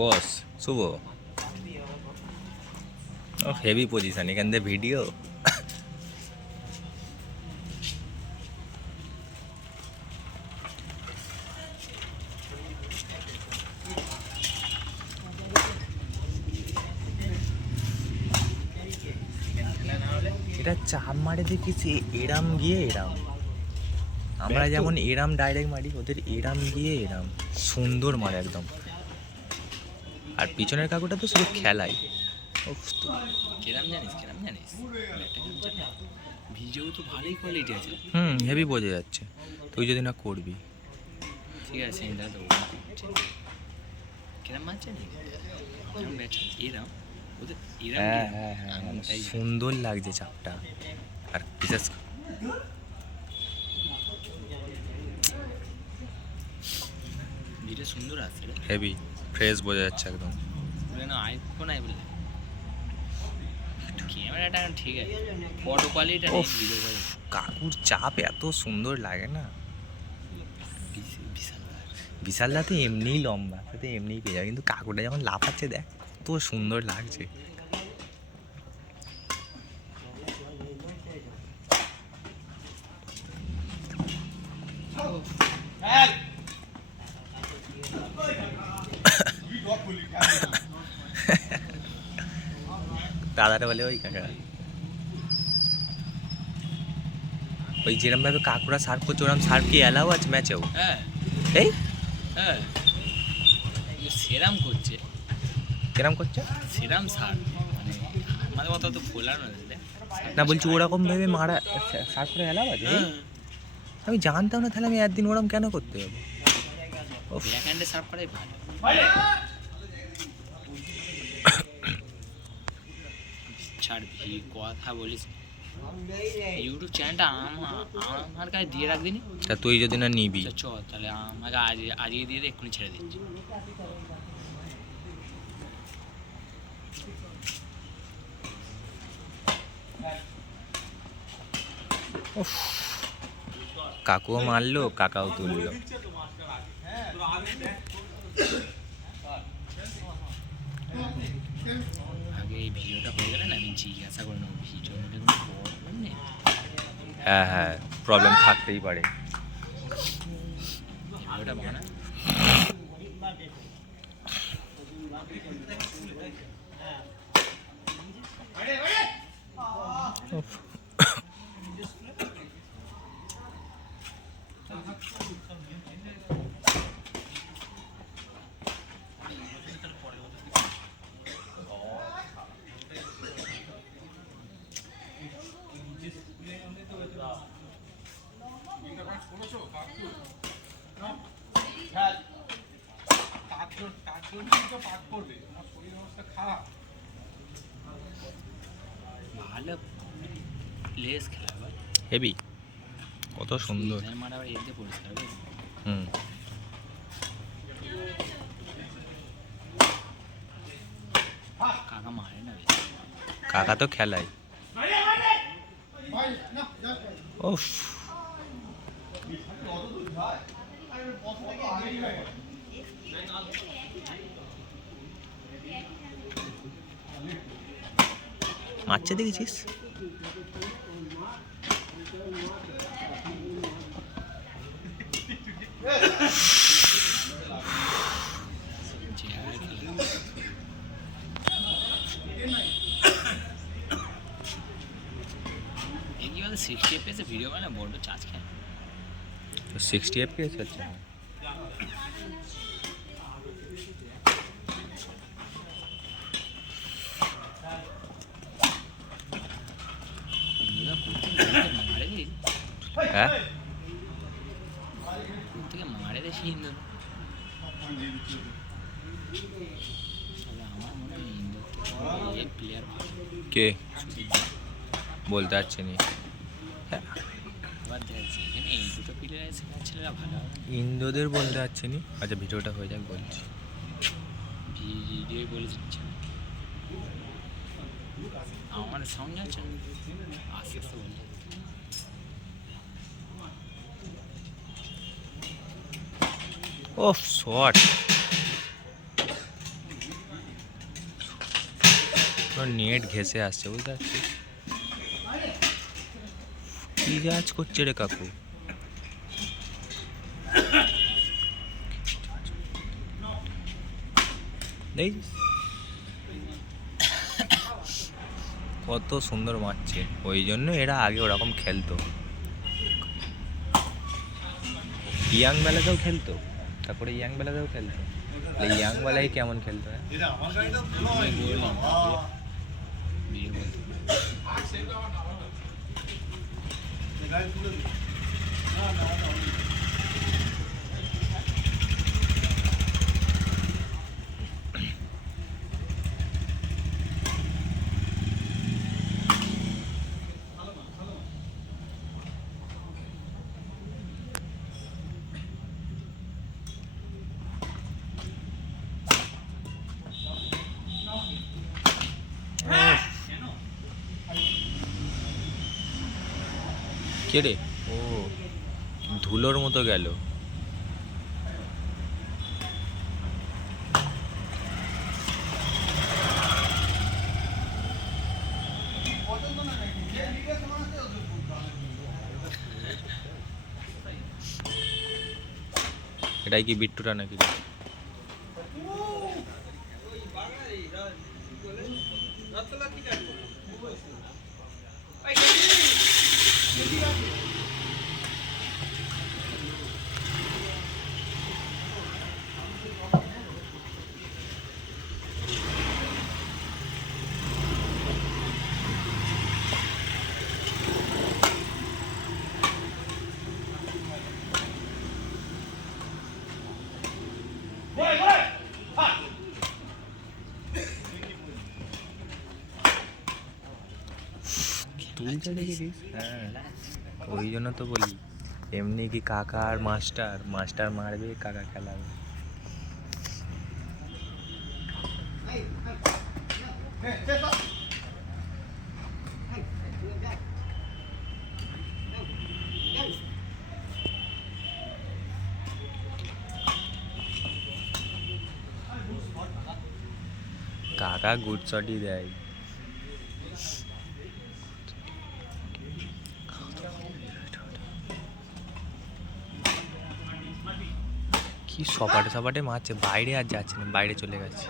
বস শুভ ও heavy position এখান থেকে video. এটা চাপ মারে দেখেছি এরাম গিয়ে এরাম, আমরা যেমন এরাম ডাইরেক্ট মারি ওদের এরাম গিয়ে এরাম সুন্দর মারে একদম। আর পিছনের কাকুটা তো শুধু খেলাই। কেরাম জানিস ভিডিও তো ভালোই কোয়ালিটি আছে। হেভি বোঝা যাচ্ছে, তুই যদি না করবি। ঠিক আছে এটা তো কেরাম মারছে না এরম ব্যাচ এরম ওদের এরম হ্যাঁ সুন্দর লাগছে চাপটা। আর বিশেষ ভিডিও সুন্দর আছে রে, হেভি ফ্রেশ বোঝা যাচ্ছে একদম। না আইফোন আই বলে ক্যামেরাটা ঠিক আছে, ফটো কোয়ালিটি নেই, ভিডিও কোয়ালিটি। কাকুর চাপ এত সুন্দর লাগে না। বিশালদা তো এমনিই লম্বা, সাথে এমনিই পেয়ে যাবে, কিন্তু কাকুটা যখন লাফাচ্ছে দেখ কত সুন্দর লাগছে। দাদাটা বলে ওই কাকা ওই যেরমভাবে কাকুরা সার্ভ করছে ওরকম সার্ভ কি অ্যালাউ আছে ম্যাচেও? হ্যাঁ এই হ্যাঁ সেরাম করছে, কিরম করছে সেরাম সার মানে আমাদের মতো তো ফোলানো না, বলছি ওরকম ভেবে মারা সার্ভ করে অ্যালাউ আছে? আমি জানতাম না, তাহলে আমি একদিন ওরকম কেন করতে যাবো? ব্যাক হ্যান্ডে সার্ভ করাই ভালো। ছাড় কথা বলিস, ইউটিউব চ্যানেলটা আমার কাছে দিয়ে রাখদিনি। তা তুই যদি না নিবি চ তাহলে আমাকে আজকে দিয়ে এক্ষুনি ছেড়ে দিচ্ছি। কাকুও মারলো কাকাও তুললো। আগে এই ভিডিওটা হয়ে গেলে না আমি জিজ্ঞাসা করে নেবো ভিডিওর মধ্যে কোনো প্রবলেম নেই। হ্যাঁ প্রবলেম থাকতেই পারে। ভিডিওটা বানা ভালো প্লেস খেলা ভাই, হেভি কত সুন্দর। মারা আবার এতে পরিষ্কার হুম কাকা মারে না কাকা তো খেলাই। ওফ মারছে দেখেছিস? এই 60 fps ভিডিও মানে বড় চার্জ খায়। 60 fps আছে? হ্যাঁ থেকে মারে দেখি ইন্দু, আমার মনে হয় ইন্দু এই প্লেয়ার কে বলতে পারছি নি। আবার দেখছি এখানে এই দুটো প্লেয়ার এসে ছেলেরা ভালো ইন্দোদের বলতে পারছি নি। আচ্ছা ভিডিওটা হয়ে যাক বলছি। ভিডিও বলে দিচ্ছে আমার সঙ্গে আছেন আস্তে আস্তে বলছে ও শট নেট ঘেঁষে আসছে, বুঝতে পারছিস? কি কাজ করছে রে কাকু? দেখছিস কত সুন্দর মারছে, ওই জন্য এরা আগে ওরকম খেলতো, ইয়াং বেলাতেও খেলতো, তারপরে ইয়াং বেলাতেও খেলতো। ইয়াং বেলায় কেমন খেলতো? হ্যাঁ? কে রে? ও ধুলোর মতো গেল। এটাই কি বিট্টুটা নাকি? তুলছে দেখেছিস? হ্যাঁ, ওই জন্য তো বলি, এমনি কি কাকা আর মাস্টার, মাস্টার মারবে কাকা খেলাবে। কাকা গুড শটই দেয়। কি সপাটে সপাটে মারছে, বাইরে আর যাচ্ছে না, বাইরে চলে গেছে।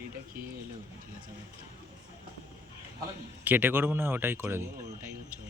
এইটা খেয়ে এলো জিজ্ঞাসা করতে, কেটে করবো না, ওটাই করে দিই। ওটাই হচ্ছে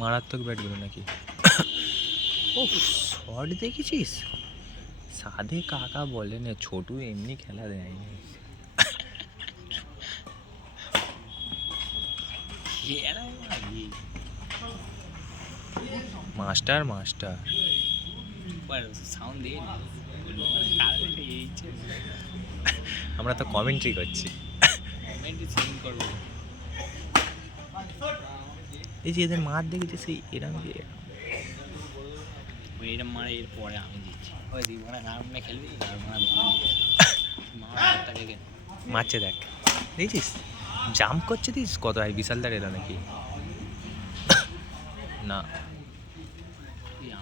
মারাত্মক ব্যাটগুলো নাকি? ও শট দেখেছিস? সাধে কাকা বলে না, ছোটু এমনি খেলা দেয়নি। মাস্টার মাস্টার সাউন্ড দিয়ে আমরা তো কমেন্ট্রি করছি। করবো এই যে এদের মার দেখেছি, সেই এরম যে এরম মারে, এরপরে আমি দিচ্ছি ওই দিই মানে নামে খেলবি আর মারছে দেখ, দেখছিস জাম্প করছে, দিস কত হয়, বিশাল দাঁড় এলো নাকি? না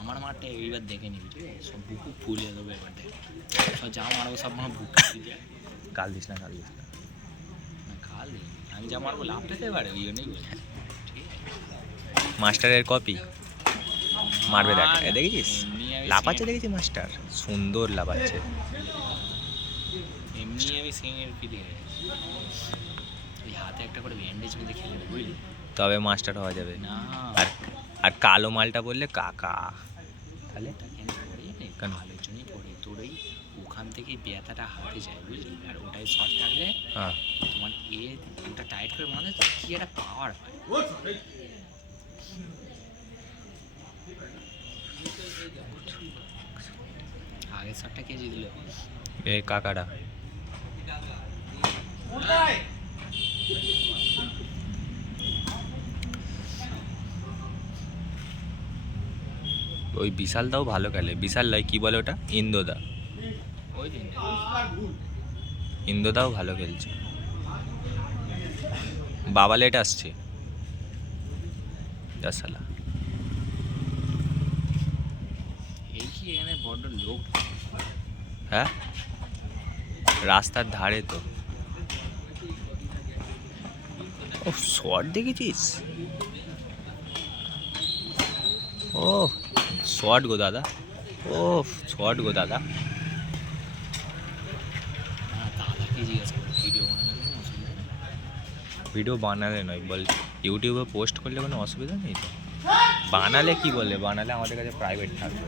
আমার মাঠটা এইবার দেখে নিবি, ঠিক আছে? সব বুকু ফুলিয়ে দেবো এবার দেখ, সব যা মারবো সব আমার বুক গাল দিস না, গাল দিস না। খাল আমি যা মারবো লাভ পেতে পারে, ওই জন্যই বলছি। মাস্টারের কপি মারবে দেখ, দেখেছিস লাফাচ্ছে, দেখেছি মাস্টার সুন্দর লাফাচ্ছে। এমনি আমি সিংয়ের ফিরে ওই হাতে একটা করে ব্যান্ডেজ বেঁধে খেলবে, বুঝলি? তবে মাস্টার হওয়া যাবে না আর আর কালো মালটা বললে কাকা, তাহলে কেন পড়ে জানি, ভালোর জন্যই পড়ে, তোর ওই ওখান থেকেই ব্যথাটা হাতে যায়, বুঝলি? আর ওটাই শর্ট থাকলে হ্যাঁ তোমার ওটা টাইট করে মনে হয় কি একটা পাওয়ার হয়। আগের শটটা কে জিতলো? এ কাকাটা। ওই বিশালদাও ভালো খেলে, বিশাল নয় কি বলে ওটা, ইন্দোদা, ওই দিন ইন্দোদাও ভালো খেলছে, বাবা লেট আসছে সালা। এই কি এখানে বড্ড লোক। হ্যাঁ রাস্তার ধারে তো। ও শর্ট দেখেছিস? ও শর্ট গো দাদা, ও শর্ট গো দাদা। দাদাকে জিজ্ঞেস করো ভিডিও বানালে কোনো অসুবিধা নেই। ভিডিও বানালে নয় বল, ইউটিউবে পোস্ট করলে কোনো অসুবিধা নেই তো। বানালে কি বললে, বানালে আমাদের কাছে প্রাইভেট থাকবে।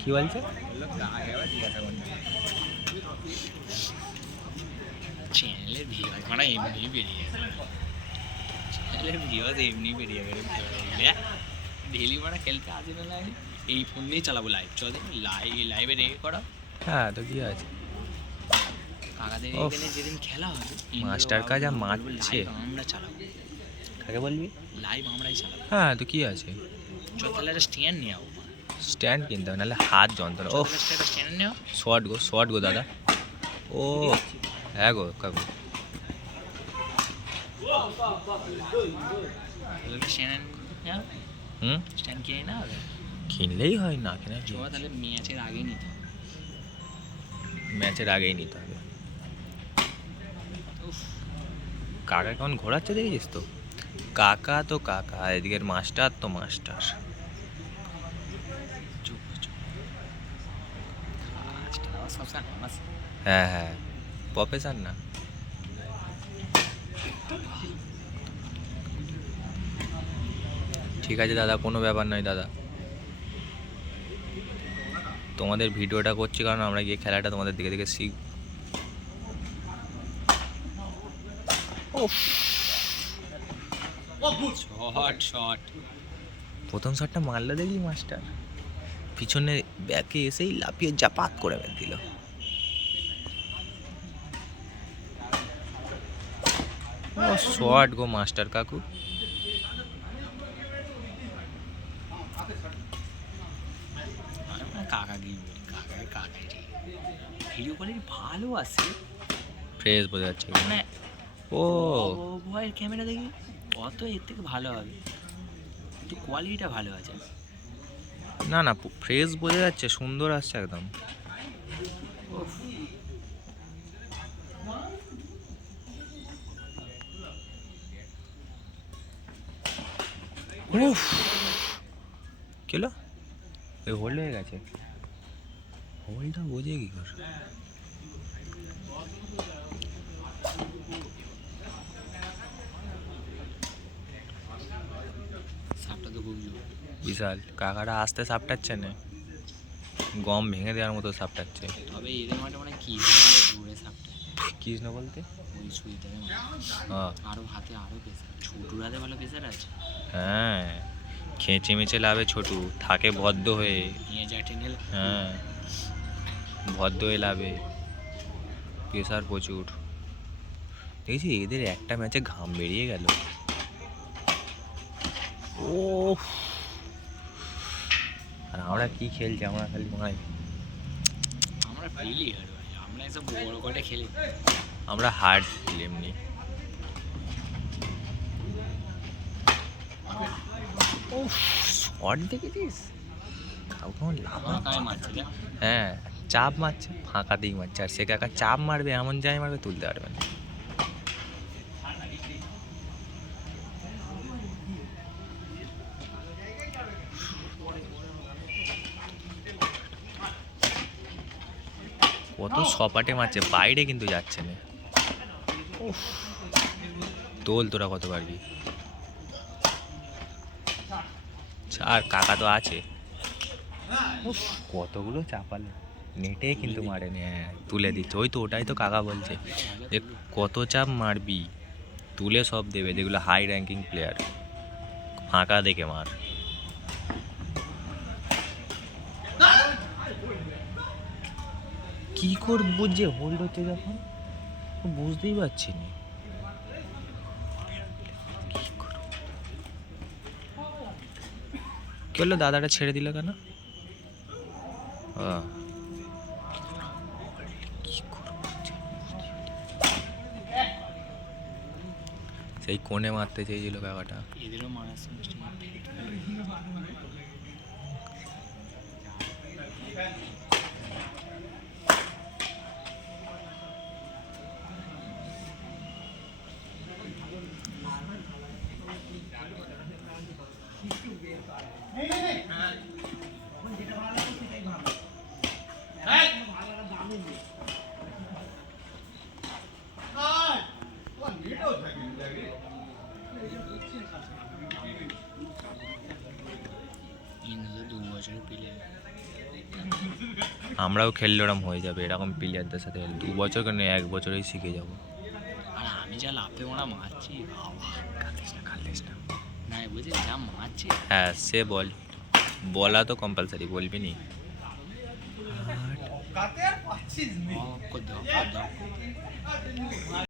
কি বলছে? চ্যানেলের ভিউয়ার্স মানে এমনি বেরিয়ে যাবে, চ্যানেলের ভিউয়ার্স এমনি বেরিয়ে যাবে। ডেলি মানে খেলতে আসি না লাইভ, এই ফোন নিয়েই চালাবো লাইভ। চল লাইভে রেখে করা। হ্যাঁ তো কি আছে। কাকাদের ওফ, এখানে যেদিন খেলা হবে মাস্টার কাজ আর মারছে। লাইভ আমরা চালাবো, কাকে বলবি? লাইভ আমরাই চালাবো। হ্যাঁ তো কি আছে। চল তাহলে একটা স্ট্যান্ড নিয়ে যাবো, স্ট্যান্ড কিনতে হবে, নাহলে হাত যন্ত্রণা। ও একটা স্ট্যান্ড নেওয়া। শর্ট গো দাদা। ও হ্যাঁ গো কাকু। স্ট্যান্ড নেওয়া, হুম স্ট্যান্ড কিনে না হবে। কিনলেই হয়, না কেনা কি? চল তাহলে ম্যাচের আগেই নিতে হবে। ম্যাচের আগেই নিতে হবে। উফ, কাকা কেমন ঘোরাচ্ছে দেখেছিস তো? কাকা তো কাকা, এদিকের মাস্টার তো মাস্টার। চুপ চুপ। সবসময় আমার হ্যাঁ হ্যাঁ প্রফেসর না। ঠিক আছে দাদা, কোনো ব্যাপার নয় দাদা। তোমাদের ভিডিওটা করছি কারণ আমরা গিয়ে খেলাটা তোমাদের দিকে দিকে শিখ। শট প্রথম শটটা মারলো দেখলি মাস্টার, পিছনে ব্যাকে এসেই লাফিয়ে জাপাত করে মেরে দিল। ও শট গো মাস্টার কাকু। কাকাকে বলি, কাকাই ঠিক। ভিডিও কোয়ালিটি ভালো আছে, ফ্রেশ বোঝা যাচ্ছে। মানে ও ভয়ের ক্যামেরা দেখি অত এর থেকে ভালো হবে, কিন্তু কোয়ালিটিটা ভালো আছে। না না ফ্রেশ বোঝা যাচ্ছে, সুন্দর আসছে একদম। উফ, উফ কেলো ওই হোল্ড হয়ে গেছে। হোল্ডটা বোঝে কি করে? সাপটা তো খুব জোর। বিশাল কাকাটা আসতে সাপটাচ্ছে না, গম ভেঙে দেওয়ার মতো সাপটাচ্ছে। তবে এদের মাঠে মানে কি জোরে সাপটা, কৃষ্ণ বলতে ওই সুইটারে হ্যাঁ আরো হাতে আরো প্রেসার, ছোটুর হাতে ভালো প্রেসার আছে। হ্যাঁ খেঁচে মেচে লাভে ছোটু থাকে ভদ্র হয়ে। নিয়ে যায় টেনে। হ্যাঁ ভদ্র হয়ে লাভে, প্রেসার প্রচুর। দেখেছি এদের একটা ম্যাচে ঘাম বেরিয়ে গেল। ও আর আমরা কি খেলছি, আমরা খালি মাই। আমরা ফেলিয়ার ভাই, আমরা এসব বড় করে খেলি। আমরা হার্ড খেলি এমনি। ও শট দেখেছিস কাউ কেমন লাভ। আমার কাছে মারছে দেখ। হ্যাঁ চাপ মারছে, ফাঁকাতেই মারছে। আর সে কাকা চাপ মারবে এমন জায়গায় মারবে তুলতে পারবে না। কত সপাটে মারছে, বাইরে কিন্তু যাচ্ছে না। তোল তোরা কত পারবি। আর কাকা তো আছে। উফ, কতগুলো চাপালে, নেটে কিন্তু মারেনি। হ্যাঁ তুলে দিচ্ছে, ওই তো ওটাই তো কাকা বলছে যে কত চাপ মারবি, তুলে সব দেবে যেগুলো হাই র্যাঙ্কিং প্লেয়ার, ফাঁকা দেখে মার। কি কর বুঝছে হোল্ড হচ্ছে যখন, বুঝতেই পারছি না কি করব। করলো দাদাটা ছেড়ে দিল কেন? ও সেই কোণে মারতে চেয়েছিল কাকাটা। এদেরও মারার সময় ইন্দু 2 বছরের প্লেয়ার। আমরাও খেললে ওরম হয়ে যাবে, এরকম প্লেয়ারদের সাথে 2 বছর কেন 1 বছরেই শিখে যাবো। আর আমি যা লাফে ওরা মারছি বাবা, খালিস না। না বুঝলি যা মারছি। হ্যাঁ সে বলা তো কম্পালসারি, বলবি নি। দাও